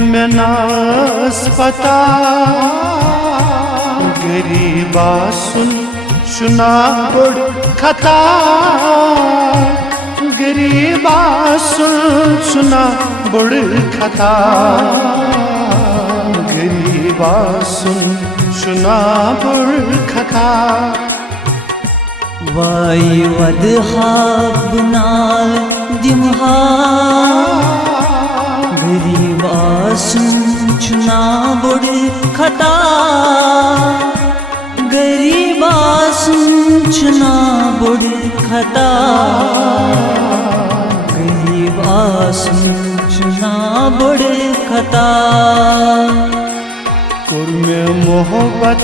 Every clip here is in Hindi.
मैं नास पता गरीबा सुन सुना बुड़ खता गरीबा सुन सुना बुड़ खता गरीबा सुन सुना बुड़ खता वाई वदहा बनाल दिमहा गरीबा सुन सुना बुड़ खता गरीबा सुन सुना बुड़ खता गरीबा सुन सुना बुड़ खता कुर्मे मोहब्बत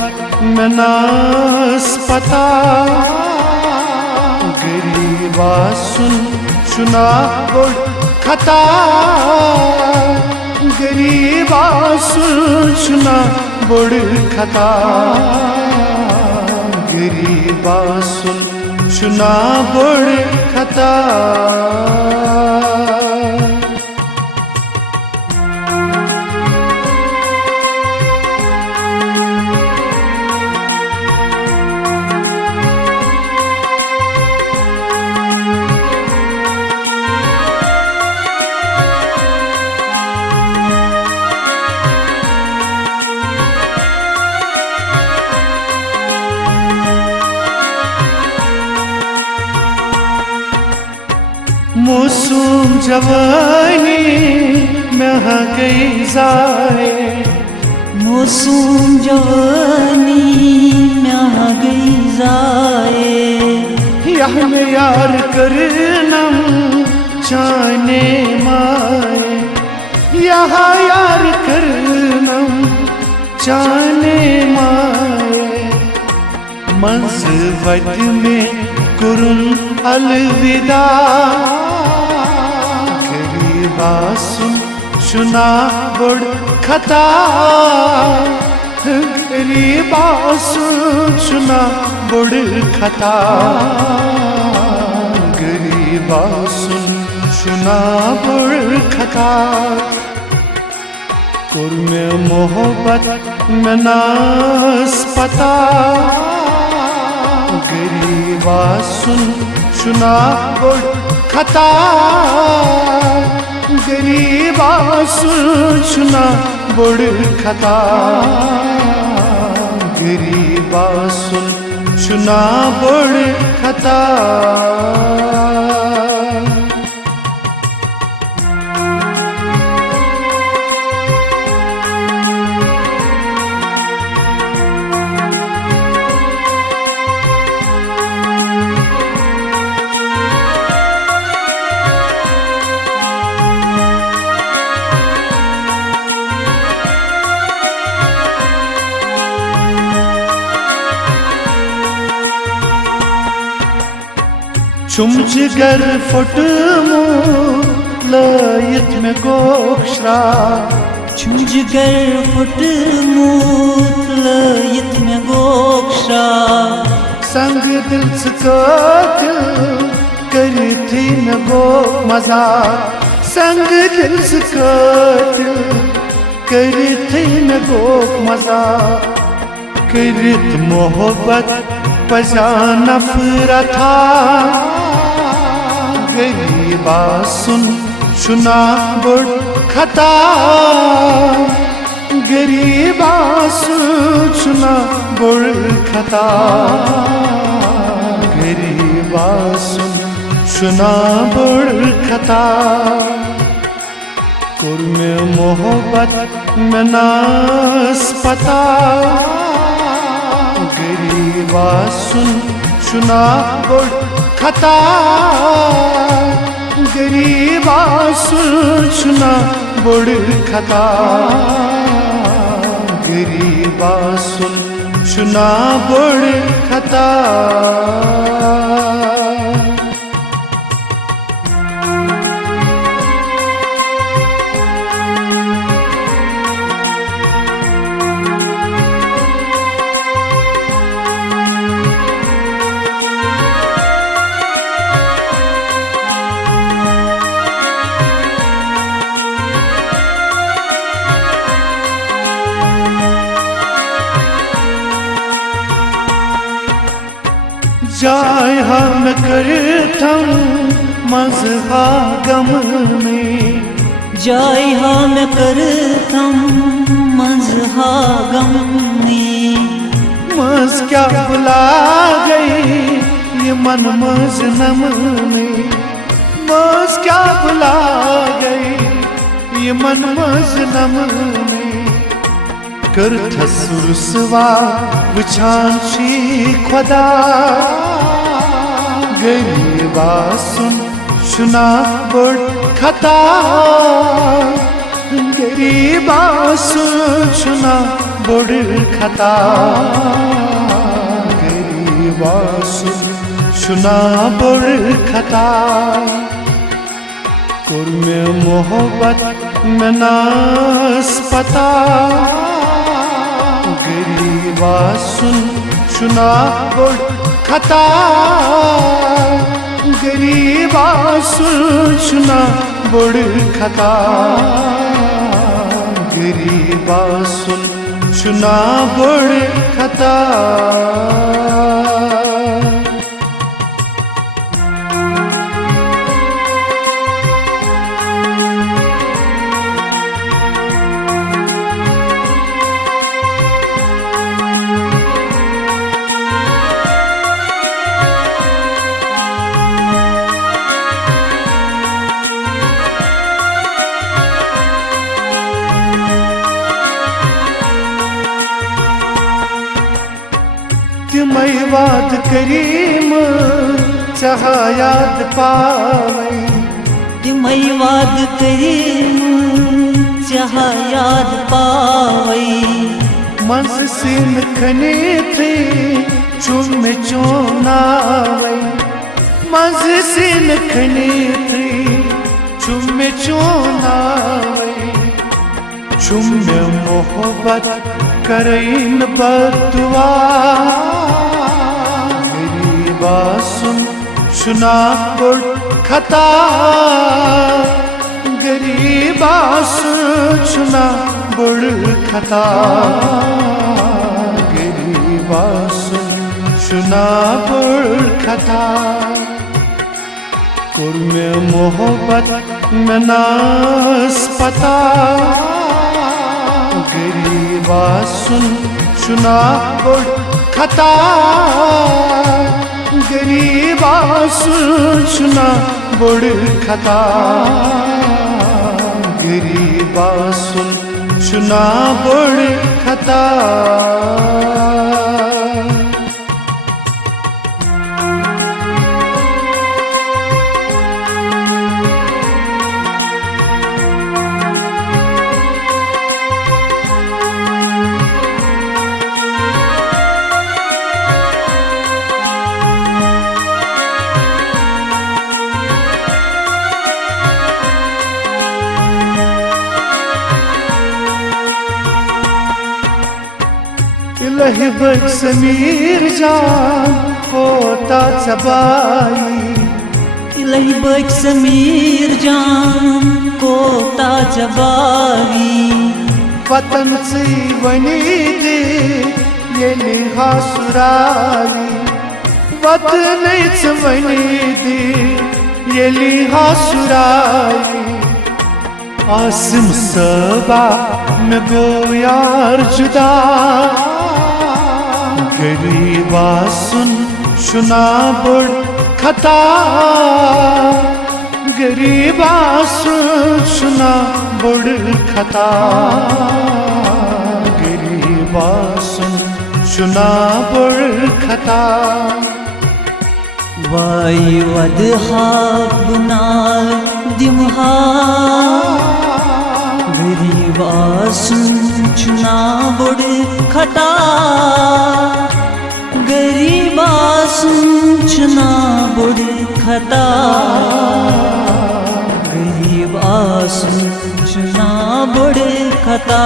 में नास पता गरीबा सुन सुना बुड़ खता गरीबा सुन सुना बुड़ खता गरीबा सुन सुना बुड़ खता मौसूम जवानी में गई जाए मौसूम जवानी में गई जाए यहाँ में यार करनम जाने माए यहाँ यार करनम जाने माए मंज़वत में कुरुन अलविदा गरीबा सुन सुना बुड़ खता गरीबा सुन सुना बुड़ खता गरीबा सुन सुना बुड़ खता कुर्मे मोहब्बत में नास पता गरीबा सुन सुना बुड़ खता गरीबा सुन सुना बुड़ खता गरीबा सुन सुना बुड़ खता चुमचगर फुटमो लयत में गोक्षरा चुमचगर फुटमो लयत में गोक्षरा संग दिल सकातिल करी थी न गो मजा संग दिल सकातिल करी थी न गो मजा करित मोहब्बत पजा नफरता गरीबा सुन सुना बुड़ खता गरीबा सुन सुना बुड़ खता गरीबा सुन सुना बुड़ खता कुर्मे मोहब्बत में नास पता गरीबा सुन सुना बुड़ खता गरीबा सुन सुना बुड़ खता गरीबा सुन सुना बुड़ खता जाय हम करथम मजहा गम में, जाय हम करथम मजहा गम में। मज क्या बुला गई ये मन मजनम में, मज क्या बुला गई ये मन मजनम में। करथस रुसवा वुछानची खुदा, गरीबा सुन शुना बड़ खता, गरीबा सुन शुना बड़ खता, गरीबा सुन शुना बड़ खता। कुर में मोहब्बत में नास पता, गरीबा सुन शुना बड़ खता, गरीबा सुन शुना बड़ खता, गरीबा सुन शुना बड़ खता। तिमई वाद करीम चाहा याद पावई, तिमई वाद करीम चाहा याद पावई। मज सिन खने थे चुम चोनावई, मज सिन खने थे चुम चोनावई। चुम मोहब्बत करैन बदुआ, गरीबा सुन शुना बड़ खता, गरीबा सुन शुना बड़ खता, गरीबा सुन शुना बड़ खता। कुर में मोहब्बत में नास पता, गरीबा सुन शुना बड़ खता, गरीबा सुन शुना बड़ खता, गरीबा सुन शुना बड़ खता। इलाही बग समीर जान कोता चबाई, इलाही बग समीर जान कोता चबाई। वतन से वनी दे ये लिहा सुराली, वतन से वनी दे ये लिहा सुराली। आसिम सबा में गो यार जुदा, गरीबा सुन शुना बड़ खता, गरीबा सुन शुना बड़ खता, गरीबा सुन शुना बड़ खता। वाई वदहा बुना दिमहा, गरीबा सुन शुना बड़ खता, गरीबा सुन शुना बड़ खता, गरीबा सुन शुना बड़ खता,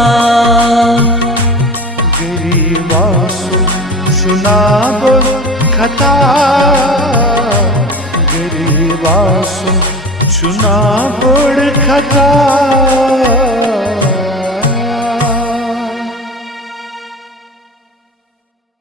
गरीबा सुन शुना बड़ खता, गरीबा सुन शुना बड़ खता।